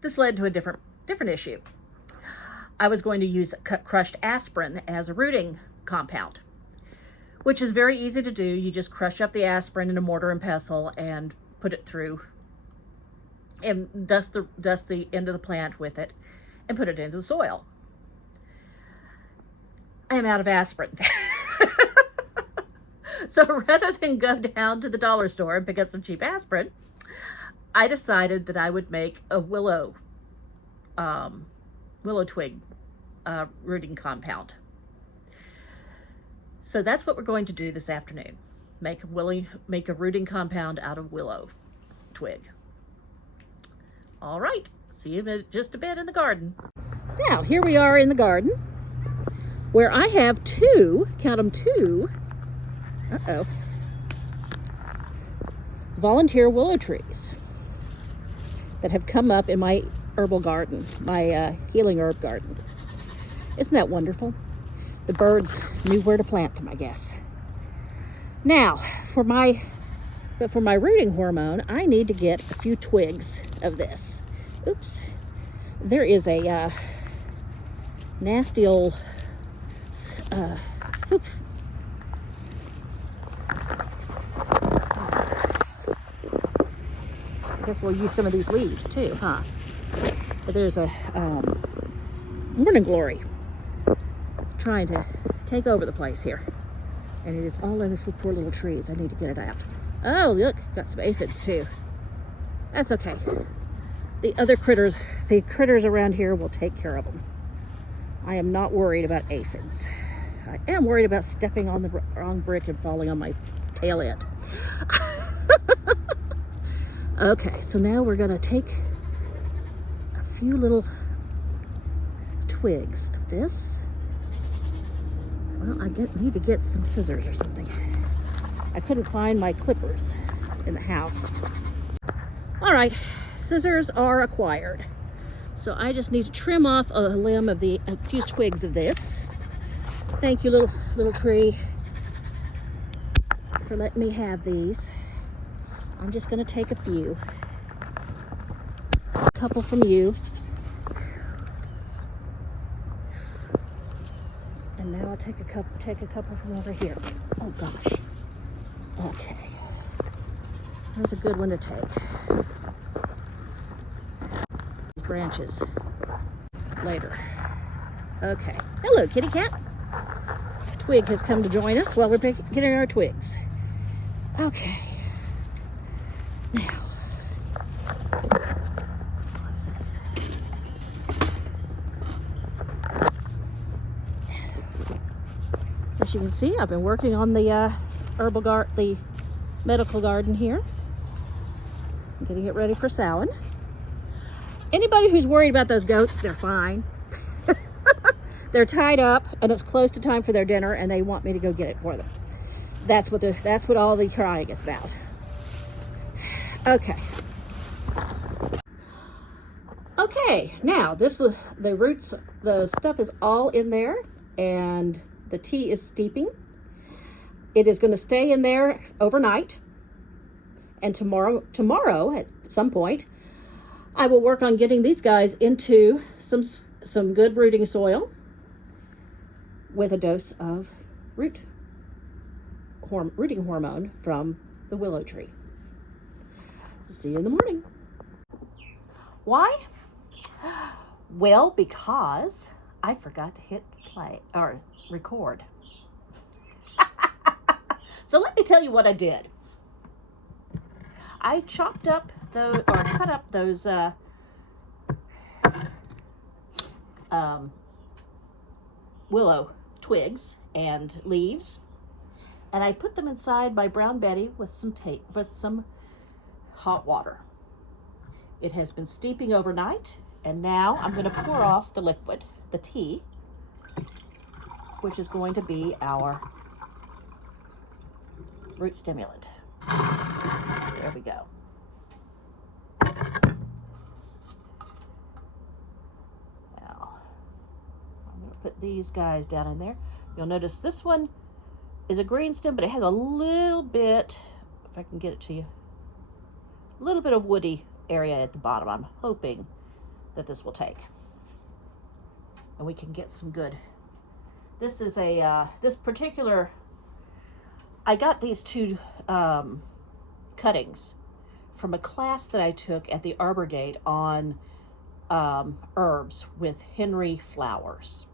This led to a different issue. I was going to use crushed aspirin as a rooting compound, which is very easy to do. You just crush up the aspirin in a mortar and pestle and put it through and dust the end of the plant with it and put it into the soil. I am out of aspirin. So rather than go down to the dollar store and pick up some cheap aspirin, I decided that I would make a willow twig rooting compound. So that's what we're going to do this afternoon. Make a rooting compound out of willow twig. All right, see you in just a bit in the garden. Now, here we are in the garden where I have count them, two volunteer willow trees that have come up in my herbal garden, my healing herb garden. Isn't that wonderful? The birds knew where to plant them, I guess. Now, for my rooting hormone, I need to get a few twigs of this. Oops. There is a nasty old I guess we'll use some of these leaves too, huh? But there's a morning glory trying to take over the place here. And it is all in these poor little trees. I need to get it out. Oh, look, got some aphids too. That's okay. The critters around here will take care of them. I am not worried about aphids. I am worried about stepping on the wrong brick and falling on my tail end. Okay, so now we're gonna take a few little twigs of this. Well, I need to get some scissors or something. I couldn't find my clippers in the house. All right, scissors are acquired. So I just need to trim off a limb of a few twigs of this. Thank you, little tree, for letting me have these. I'm just gonna take a few. A couple from you. And now I'll take a couple from over here. Oh gosh. Okay. That's a good one to take. Branches later. Okay. Hello, kitty cat. Twig has come to join us while we're getting our twigs. Okay. Now, let's close this. As you can see, I've been working on the the medical garden here. I'm getting it ready for sowing. Anybody who's worried about those goats, they're fine. They're tied up and it's close to time for their dinner and they want me to go get it for them. That's what all the crying is about. Okay. Okay, now the roots, the stuff is all in there and the tea is steeping. It is going to stay in there overnight. And tomorrow at some point, I will work on getting these guys into some good rooting soil with a dose of rooting hormone from the willow tree. See you in the morning. Why? Well, because I forgot to hit play or record. So let me tell you what I did. I chopped up those, or cut up those willow twigs and leaves, and I put them inside my Brown Betty with some hot water. It has been steeping overnight, and now I'm going to pour off the liquid, the tea, which is going to be our root stimulant. There we go. Now, I'm going to put these guys down in there. You'll notice this one is a green stem, but it has a little bit, if I can get it to you, a little bit of woody area at the bottom. I'm hoping that this will take. And we can get some good. This is a, this particular, I got these two cuttings from a class that I took at the Arbor Gate on herbs with Henry Flowers.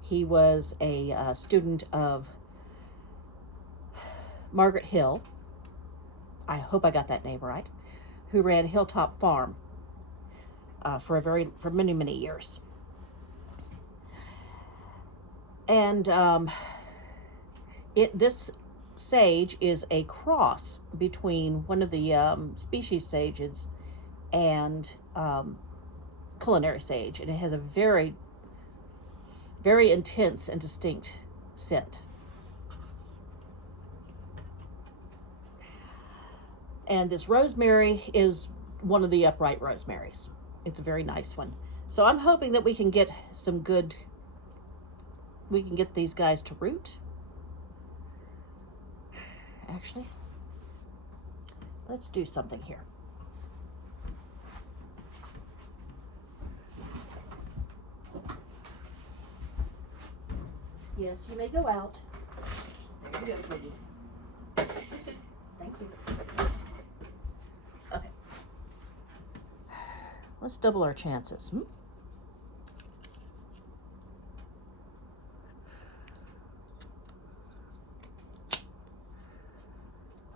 He was a student of Margaret Hill, I hope I got that name right, who ran Hilltop Farm for many, many years. And this sage is a cross between one of the species sages and culinary sage, and it has a very, very intense and distinct scent. And this rosemary is one of the upright rosemaries. It's a very nice one. So I'm hoping that we can get some good, we can get these guys to root. Actually, let's do something here. Yes, you may go out. There you go, Twiggy. That's good. Thank you. Okay. Let's double our chances. Come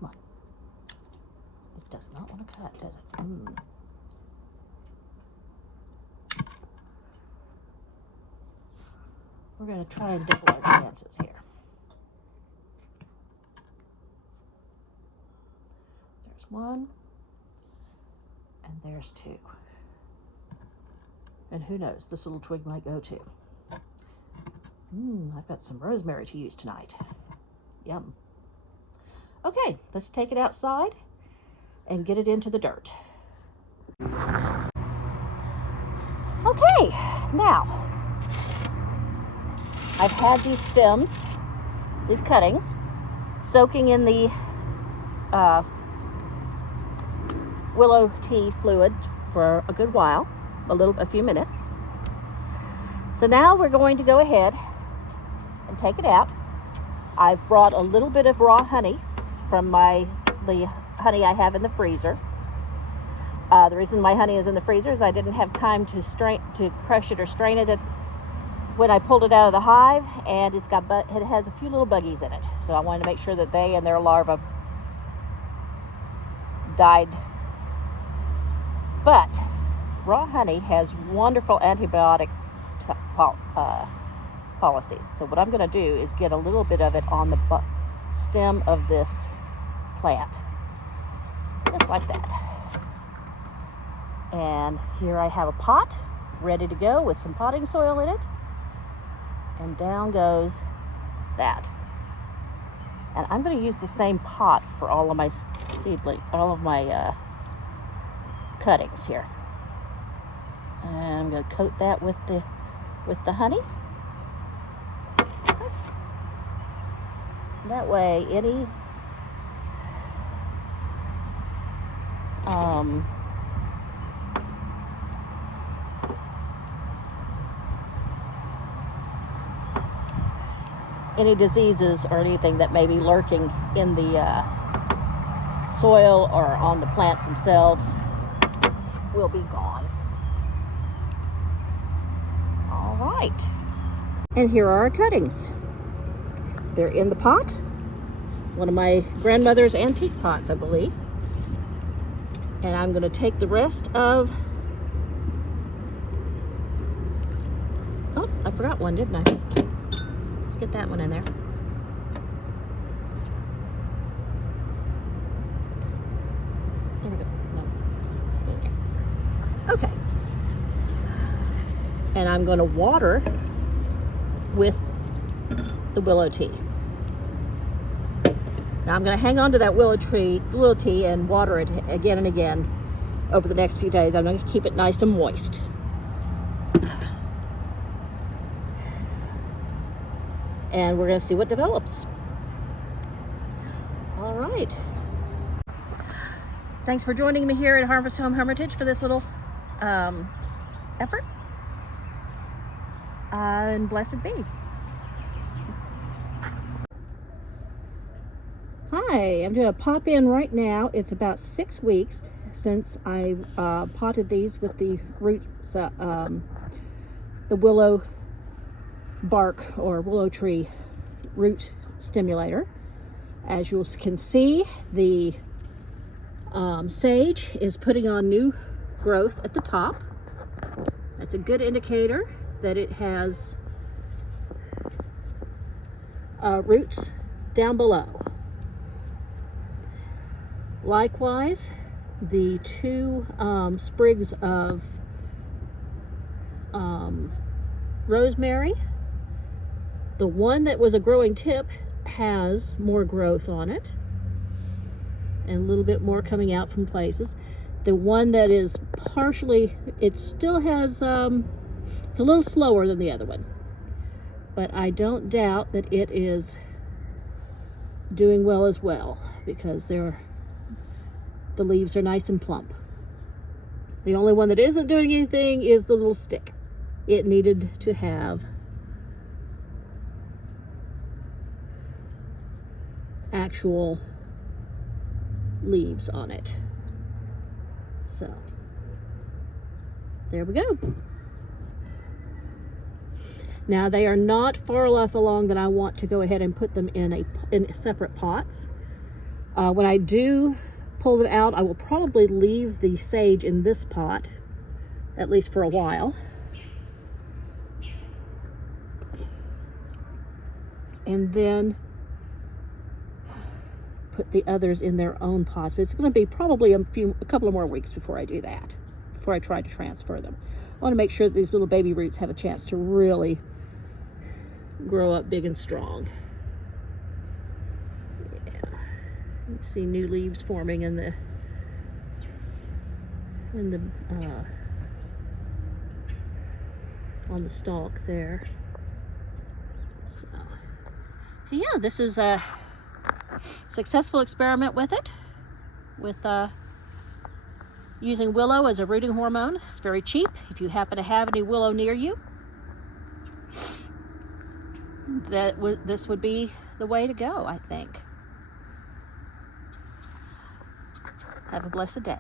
on. It does not want to cut, does it? We're going to try and double our chances here. There's one, and there's two. And who knows, this little twig might go too. I've got some rosemary to use tonight. Yum. Okay, let's take it outside and get it into the dirt. Okay, now, I've had these stems, these cuttings, soaking in the Willow Tea fluid for a good while, a few minutes. So now we're going to go ahead and take it out. I've brought a little bit of raw honey from the honey I have in the freezer. The reason my honey is in the freezer is I didn't have time to crush it or strain it when I pulled it out of the hive, and it has a few little buggies in it. So I wanted to make sure that they and their larvae died. But raw honey has wonderful antibiotic policies. So what I'm going to do is get a little bit of it on the stem of this plant, just like that. And here I have a pot ready to go with some potting soil in it. And down goes that. And I'm going to use the same pot for all of my cuttings here. And I'm going to coat that with the honey. That way, any diseases or anything that may be lurking in the soil or on the plants themselves will be gone. All right. And here are our cuttings. They're in the pot. One of my grandmother's antique pots, I believe. And I'm going to take the rest of... Oh, I forgot one, didn't I? Let's get that one in there. There we go. No. Okay. And I'm going to water with the willow tea. Now I'm going to hang on to that willow tea and water it again and again over the next few days. I'm going to keep it nice and moist. And we're going to see what develops. All right. Thanks for joining me here at Harvest Home Hermitage for this little effort. And blessed be. Hi, I'm going to pop in right now. It's about 6 weeks since I potted these with the roots, the willow bark or willow tree root stimulator. As you can see, the sage is putting on new growth at the top. That's a good indicator that it has roots down below. Likewise, the two sprigs of rosemary, the one that was a growing tip has more growth on it and a little bit more coming out from places. The one that is partially, it still has, it's a little slower than the other one, but I don't doubt that it is doing well as well, because the leaves are nice and plump. The only one that isn't doing anything is the little stick. It needed to have actual leaves on it. So there we go. Now they are not far enough along that I want to go ahead and put them in separate pots. When I do pull them out, I will probably leave the sage in this pot, at least for a while. And then put the others in their own pots. But it's going to be probably a couple of more weeks before I do that, before I try to transfer them. I want to make sure that these little baby roots have a chance to really grow up big and strong. You see new leaves forming in the on the stalk there. So yeah, this is a successful experiment with it, with using willow as a rooting hormone. It's very cheap. If you happen to have any willow near you, this would be the way to go, I think. Have a blessed day.